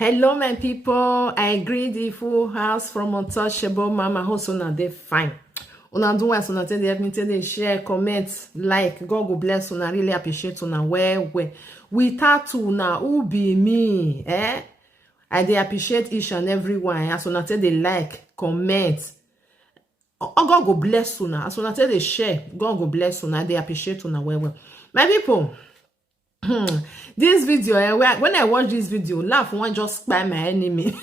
Hello, my people. I greet the full house from Untouchable Mama. Hope una dey fine. Una do as una take help me take share, comment, like. God go bless una. Really appreciate una well. Without una, who be me? I dey appreciate each and every one. As una take dey like, comment. God go bless una. As una take dey share, God go bless una. I dey appreciate una well. My people. This video, when I watch this video, laugh one just by my enemy.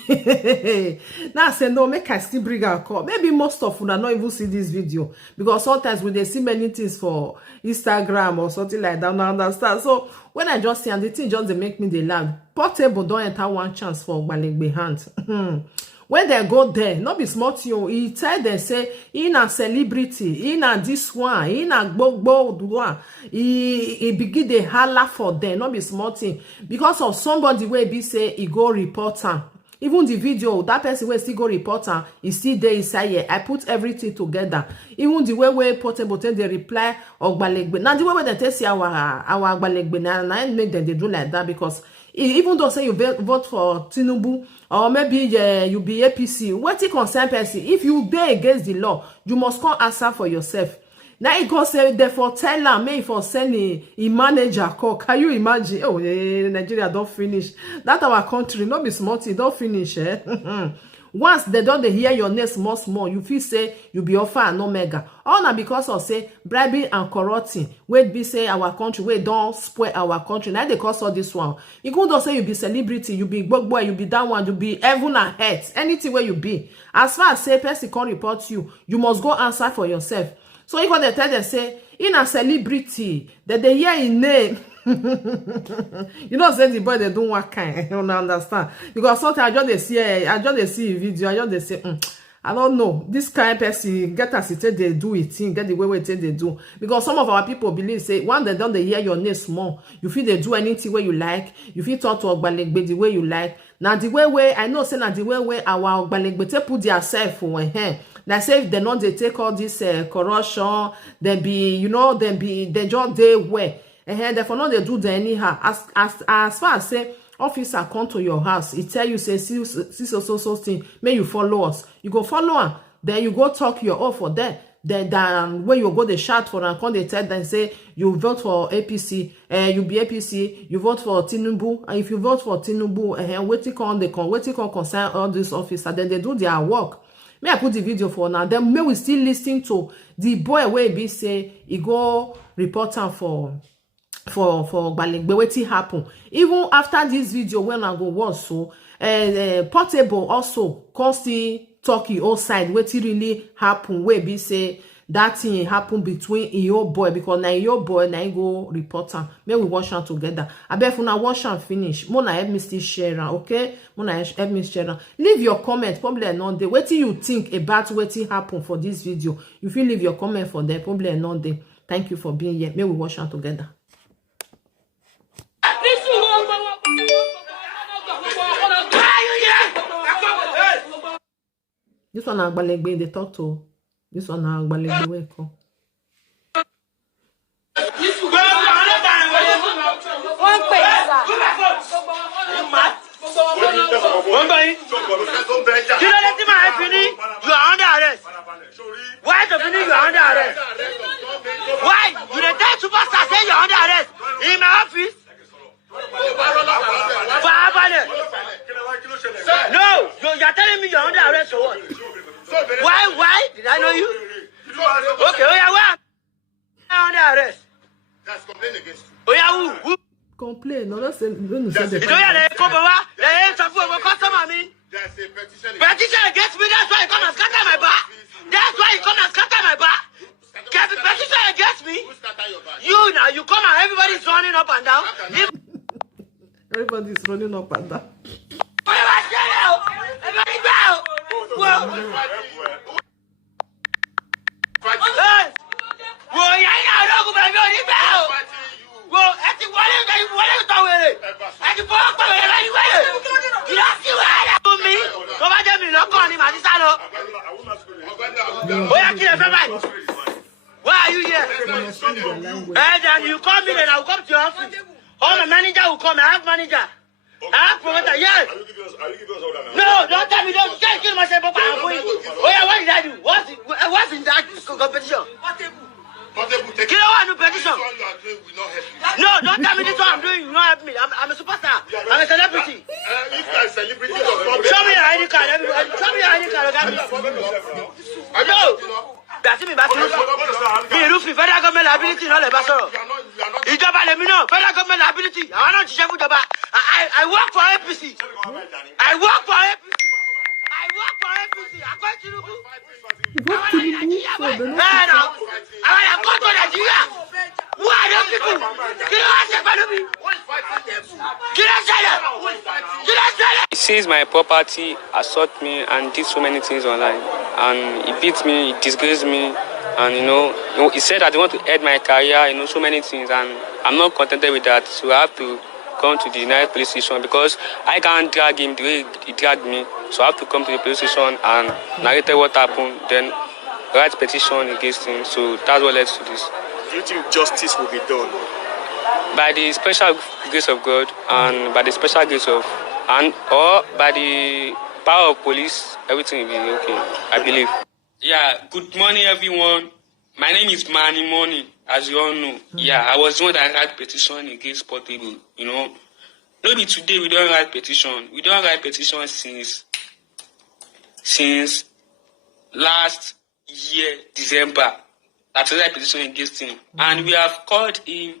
Now I say no, make I still bring a call. Maybe most of you not even see this video because sometimes we they see many things for Instagram or something like that. I don't understand. So when I just see and the thing just they make me they laugh. Portable don't enter one chance for Gbalegbe hand. When they go there, not be smart you. He tell them say he na celebrity, he na this one, he na gbogbo one. He begin the holla for them, not be smart thing. Because of somebody where be say he go report am. Even the video, that person will still go report am, he still there inside here. I put everything together. Even the way Portable tell they reply or Gbalegbe. Now the way they tell see our Gbalegbe now make them they do like that because even though say you vote for Tinubu or maybe you be APC, what it concern person, if you dey against the law, you must come answer for yourself. Now it go say therefore tell am make for send a manager call. Can you imagine? Oh, Nigeria don't finish. That our country not be smart, don't finish. Once they don't hear your name small, you feel say you be Alpha and Omega. All na because of say bribing and corrupting. Wait be say our country, wait don't spoil our country. Now they cause all this one. You could say you be celebrity, you be big boy, you be that one, you be heaven and earth, anything where you be. As far as say person can report you, you must go answer for yourself. So you they tell them say in a celebrity that they hear in name. You know, say the boy they don't work kind. I don't understand because sometimes I just see a video. I just say, I don't know this kind of person get as it they do it thing, get the way they do. Because some of our people believe say when they don't they hear your name small, you feel they do anything where you like. You feel talk to Gbalegbe the way you like. Now the way I know say now the way our Gbalegbe they put their self for hand. Like say if they not they take all this corruption, they be they just they way. And therefore not they do the anyhow. As far as say officer come to your house, he tell you say see so thing, may you follow us. You go follow him, then you go talk your own for them. Then when you go they shout for and come they tell them say you vote for APC, you be APC, you vote for Tinubu, and if you vote for Tinubu, waiting come concern all these officers, then they do their work. May I put the video for now? Then may we still listen to the boy where be say he go report am for Gbalegbe wetin happen. Even after this video when I go watch so Portable also come still talk his own side wetin really happen wey be say that thing happen between your boy because na your boy na go report am. May we watch am together. Abeg if una watch am finish, mona help me still share am, okay? Mona help me share am. Leave your comment, probably not there. Wetin you think about wetin happen for this video? You fit leave your comment for there, probably not there. Thank you for being here. May we watch am together. This one na Gbalegbe they talk to. This one na Gbalegbe wey come. You are under arrest. Why to finish you are under arrest? Why? You the tell superstar say you are under arrest in my office? No, you are telling me you are under arrest or what? Why? Did I know you? Okay, oh yeah, why? Under arrest. That's complaint against you. Oh yeah, who? Complain, no, that's don't say the. You know they come over, they ain't for customer me. There's a petition. Petition against me, that's why you come and scatter my bar. That's why you come and scatter my bar. Get the petition against me. Who scatter your back? You now, you come and everybody's running up and down. Everybody's running up and down. Everybody go! Whoa! Whoa, yeah, I don't go back on the bell! Whoa, at the one that you want to do it! At the ball, anyway! You don't see what I do me? Come on, tell me, look on him, I oh, yeah, kill everybody! Why are you here? And then you call me, then I'll come to your office. All the manager will come, I have manager. I have promoter, yes. Are you giving us order now? No, don't tell me, don't can't kill myself. Oh yeah, what did I do? What's in that competition? Portable, take Kill one new petition. This one you are doing will not help you. No, don't tell me this one I'm doing. You not help me. I'm a superstar. I'm a celebrity. If you are a celebrity, your problem. Show me your ID card. Everybody. Show me your ID card. No. That's me back. Me Rufi, federal government liability, not a basoro. Ìjọba lèmi náà, federal government liability. I don't ṣiṣẹ́ fún ìjọba. I work for APC. I work for APC. I work for APC. I go Tinubu. I go to Nigeria. Who are those people? Kí ló wá ṣe pẹ̀lú mi? Kí ló ṣẹlẹ̀? Kí ló ṣẹlẹ̀? He seized my property, assault me, and did so many things online. And he beat me, he disgraced me, and he said that he want to end my career, so many things. And I'm not contented with that, so I have to come to the United Police Station because I can't drag him the way he dragged me. So I have to come to the police station and narrate what happened, then write petition against him. So that's what led to this. Do you think justice will be done? By the special grace of God and by the special grace of or by the power of police, everything will be okay, I believe. Yeah, good morning everyone. My name is Manny Money, as you all know. Yeah, I was the one that write petition against Portable, Maybe today we don't write petition. We don't write petition since last year, December. That's why I petition against him. And we have called him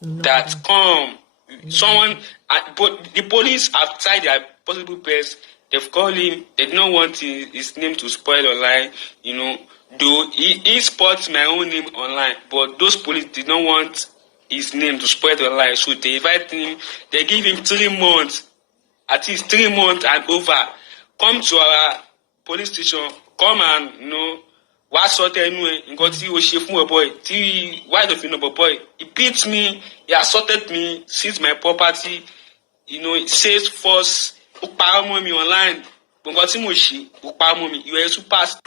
that come. Someone, but the police have tried their possible best. They've called him. They don't want his name to spoil online, Though he sports my own name online, but those police did not want his name to spoil online. So they invite him. They give him 3 months, at least 3 months and over. Come to our police station. Come and wá sọ tẹnu ẹ nǹkan tí ó ṣe fún boy tí why don't you know boy he beat me, he assaulted me, seized my property, he says false, ó parọ́ mọ́ mi online nǹkan tí mo ṣe ó parọ́ mọ́ mi, you are a superstar.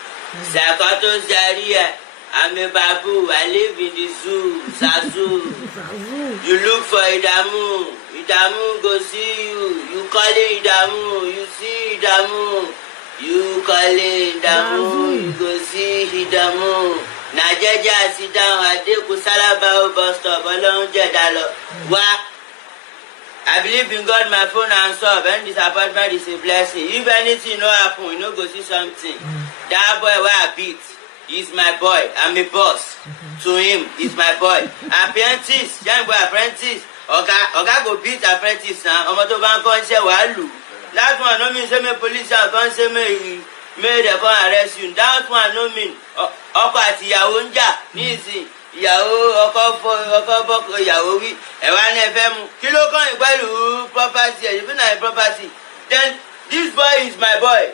Zakato Zaria, I'm a babu, I live in the zoo, Zazu. You look for Idamu go see you, you call it Idamu, you see Idamu. You calling Damu, you go see Hidamu. Najeja sit down, Adeku Salaba bus stop, along Jedalo. What? I believe in God, my phone and stop, and disappointment is a blessing. If anything no happen, you go see something. That boy where I beat, he's my boy. I'm a boss. To him, he's my boy. Apprentice, young boy apprentice. Oga go beat apprentice, Omoto Van Conche Walu. That one no mean say me police can say me they can arrest you. That one no mean ọkọ àti ìyàwó ń jà nísìn ìyàwó ọkọ bọkọ ìyàwó wí ẹwà ní ẹfẹ mu kí ló kàn yín pẹ̀lú property ẹ yìí na property. Then this boy is my boy.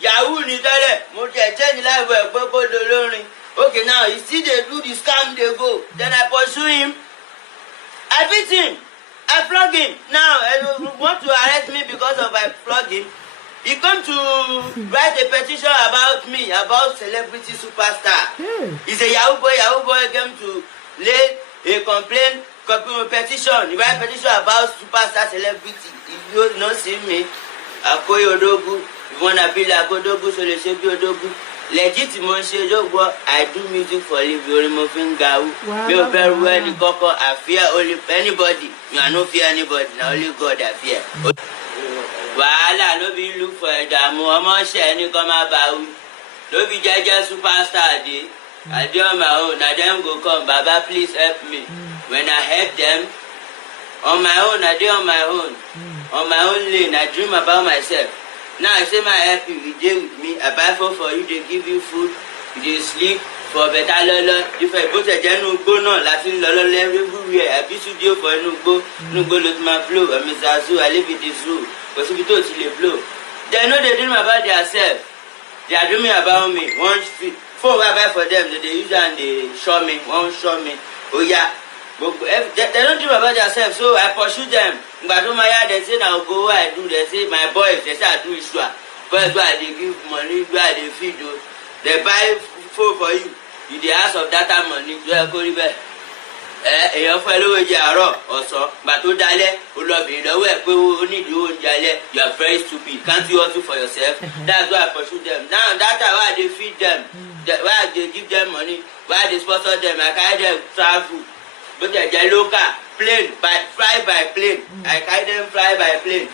Yahoo ni tẹ́lẹ̀ mo jẹ change life ẹ pé kó dolórin. Okay, now you see they do the scam they go. Then I pursue him. I beat him. I flog him. Now, I want to arrest me because of I flog him. He come to write a petition about me, about celebrity superstar. He's a Yahoo boy came to lay a complaint, petition. He write petition about superstar celebrity. If you don't see me, Akoy Odogu. You want to be like Odogu, so they say Odogu. Legitimate ṣe I do music for living orí mo fi ń ga wú mi ò bẹ̀rù ẹni kọ́kọ́ I fear only anybody me I no fear anybody na only God I fear. Wahala no be look for ẹ̀dààmú ọmọ ṣẹ̀ ẹni kan máa bá wí no be jẹ́jẹ́ superstar dey I dey on my own na dem go come baba please help me when I help them on my own I dey on my own on my own lane I dream about myself. Now I say my help you, you dey with me, I buy food for you, they give you food, you dey sleep for better lolo. If I go to Jenu go no, Latin lolo everywhere. I be studio for no go let my flow. I'm a zoo, I live in the zoo. Because if you don't see the flow. They know they dream about themselves. They are dreaming about me. One phone I buy for them, they use and they show me, one show me. Oh yeah. But they don't dream about themselves, so I pursue them. But they say now go where I do. They say my boys, they say I do it. Boys why they give money, why they feed you. They buy food for you. You the ask of data money. You are going back. èèyàn fún ẹ lówó jẹ àárọ̀ ọ̀sán gbà tó dalẹ̀ ó lọ bèèrè lọ́wọ́ ẹ̀ pé ó ní ìdíwọ́ oúnjẹ alẹ́ you are very stupid can't you hustle for yourself that's why I pursue them now that time why I dey feed them why I dey give them money why I dey sponsor them I carry them travel bó tẹ̀ jẹ́ local plane fly by plane I carry them fly by plane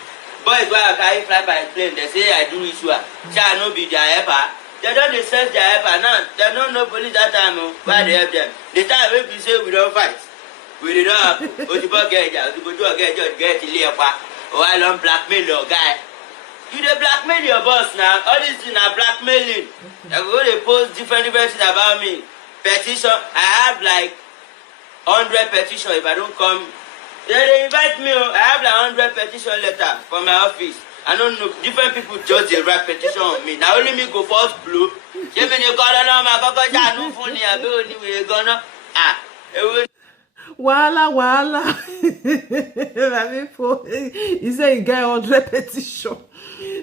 boys wey I carry fly by plane they say I do ritual shey I no be their helper. They don dey search their helper now. They no know police that time o. Why dey help them? The time wey be say we don fight, we dey don happen. Ojibo get ẹja, Ojiboju get ẹjọ get ilé ẹpa. Why don blackmail your guy? You dey blackmail your boss now. All this thing na blackmailing. They go dey post different things about me. Petition. I have like 100 petition if I don't come. They invite me. I have like 100 petition letter from my office. I don't know. Different people just dey write petition on me. Now only me go first blow. Ṣé mi ní kọ́ lọ́nà máa kọ́kọ́ ṣàánú fún ni àbí oníwèé gan-an? Wahala. My people, he say he get 100 petition.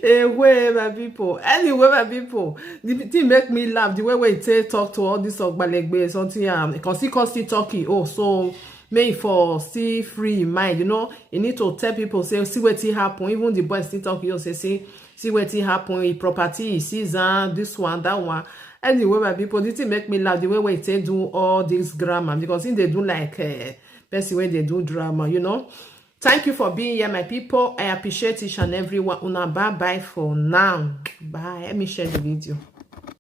Away, my people. Anyway, my people, the thing make me laugh. The way we talk to all this ogbalegbe something constantly talking. Oh, so may for see free mind, you know. You need to tell people, say, see what happen. Even the boys still talking, you say, see what happen. Property, season, this one, that one. Anyway, my people, this thing make me laugh. The way we do all this grammar, because in they do like person when they do drama, you know. Thank you for being here, my people. I appreciate each and every one. Una bye bye for now. Bye. Let me share the video.